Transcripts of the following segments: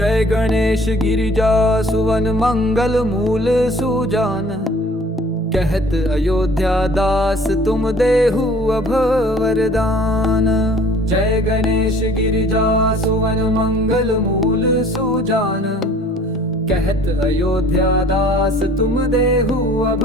जय गणेश गिरिजा सुवन मंगल मूल सुजान। कहत अयोध्या दास तुम देहु अभ वरदान। जय गणेश गिरिजा सुवन मंगल मूल सुजान। कहत अयोध्या दास तुम देहु अभ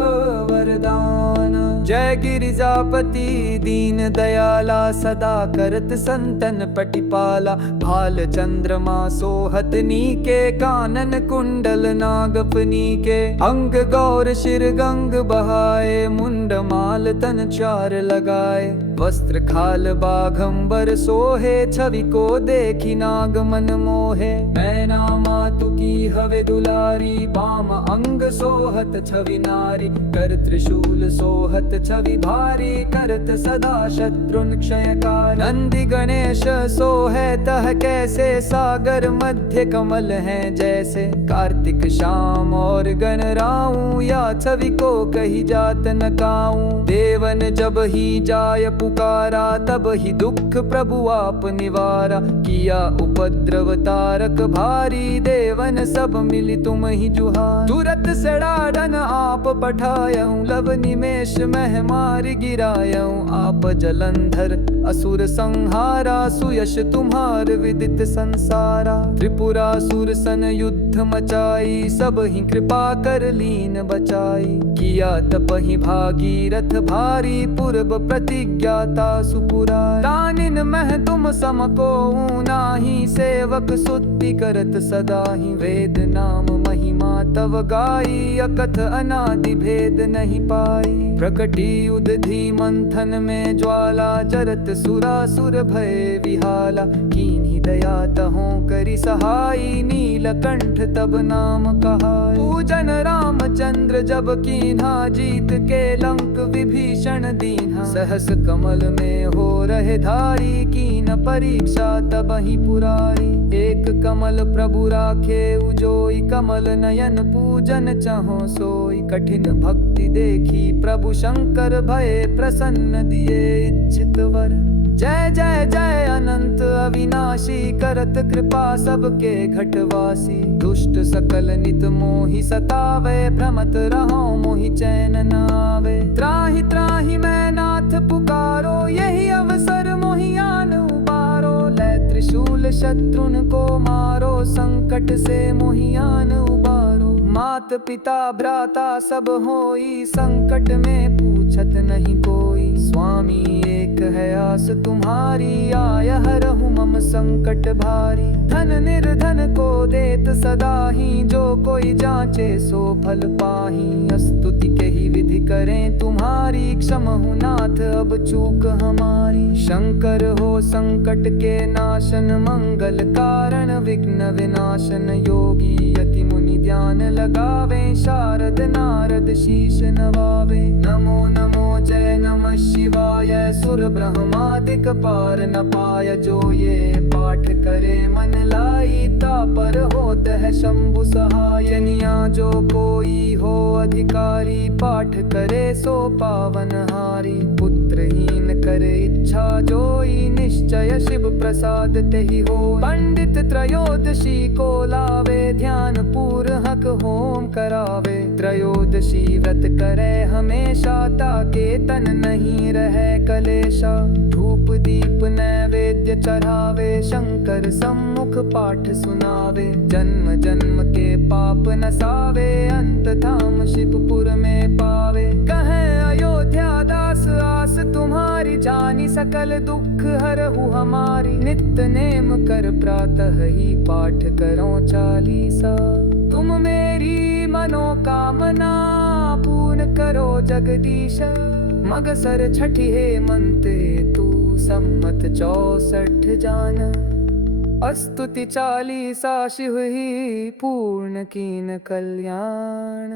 वरदान। जय गिरिजापति दीन दयाला सदा करत संतन पटिपाला। भाल चंद्रमा सोहत नीके कानन कुंडल नागफनी के। अंग गौर शिर गंग बहाए मुंड माल तन चार लगाए। वस्त्र खाल बाघंबर सोहे छवि को देखी नाग मन मोहे। मैना मातु की हवे दुलारी बाम अंग सोहत छवि नारी। कर त्रिशूल सोहत छवि भारी करत सदा शत्रुन क्षयकार। नंदी गणेश सोहे तह कैसे सागर मध्य कमल हैं जैसे। कार्तिक शाम और गणराऊं या छवि को कही जात न काऊं। देवन जब ही जाय पुकारा तब ही दुख प्रभु आप निवारा। किया उपद्रव तारक भारी देवन सब मिली तुम ही जुहार। तुरत सड़ाड़न आप पठायऊं लव निमेष मह मार गिरायऊं। आप जलंधर असुर संहारा सुयश तुम्हार विदित संसारा। त्रिपुरासुर सन युद्ध मचाई सब ही कृपा कर लीन बचाई। किया तपहि भागीरथ भारी पूर्व प्रतिज्ञाता सुपुरा। दानिन मह तुम समको नाही सेवक सुत्ति करत सदा ही। वेद नाम महिमा तव गाई अकथ अनादि भेद नहीं पाई। प्रकटी उदधि मंथन में ज्वाला जरत सुरासुर भय विहाला। कीन्ही दया तहों करि सहाई नीलकंठ तब नाम कहाई। पूजन रामचंद्र जब कीन्हा जीत के लंक विभीषण दीन्हा। सहस कमल में हो रहे धारी कीन परीक्षा तब ही पुरारी। एक कमल प्रभु राखे उजोई कमल नयन पूजन चाहो सोई। कठिन भक्ति देखी प्रभु शंकर भय प्रसन्न दिए इच्छित वर। जय जय जय अनंत अविनाशी करत कृपा सबके घटवासी। दुष्ट सकल नित मोहि सतावे भ्रमत रहो मोहि चैन न आवे। त्राहि त्राहि मैं नाथ पुकारो यही अवसर मोहि आन उबारो। लै त्रिशूल शत्रुन को मारो संकट से मोहि आन उबारो। मात पिता भ्राता सब होई संकट में पूछत नहीं कोई। स्वामी एक है आस तुम्हारी आय हरहु मम संकट भारी। धन निर्धन को देत सदा ही जो कोई जांचे सो फल पाही। स्तुति के ही विधि करें तुम्हारी क्षमहु नाथ अब चूक हमारी। शंकर हो संकट के नाशन मंगल कारण विघ्न विनाशन। योगी यति मुनि ध्यान लगावे शारद नारद शीश नवावे। नमो नमो जय नमः शिवाय सुर ब्रह्मादिक पार न पाय। जो ये पाठ करे मन लाई तापर होत है शंभु सहाय। निया जो कोई हो अधिकारी पाठ करे सो पावन हारी। पुत्रहीन करे इच्छा जोई निश्चय शिव प्रसाद तेहि हो। पंडित त्रयोदशी को लावे ध्यान पूर्वक होम करावे। त्रयोदशी व्रत करे हमेशा ताके तन नहीं रहे कलेशा। धूप दीप नैवेद्य चढ़ावे शंकर सम्मुख पाठ सुनावे। जन्म जन्म के पाप नसावे अंत धाम शिवपुर में पावे। कहे अयोध्या दास आस तुम्हारी जानी सकल दुख हरहु हमारी। नित्य नेम कर प्रातः ही पाठ करो चालीसा। तुम मेरी मनोकामना पूर्ण करो जगदीश। मगसर छठी हेमंत तू सम्मत 64 जान। स्तुति चालीसा शिव ही पूर्ण कीन कल्याण।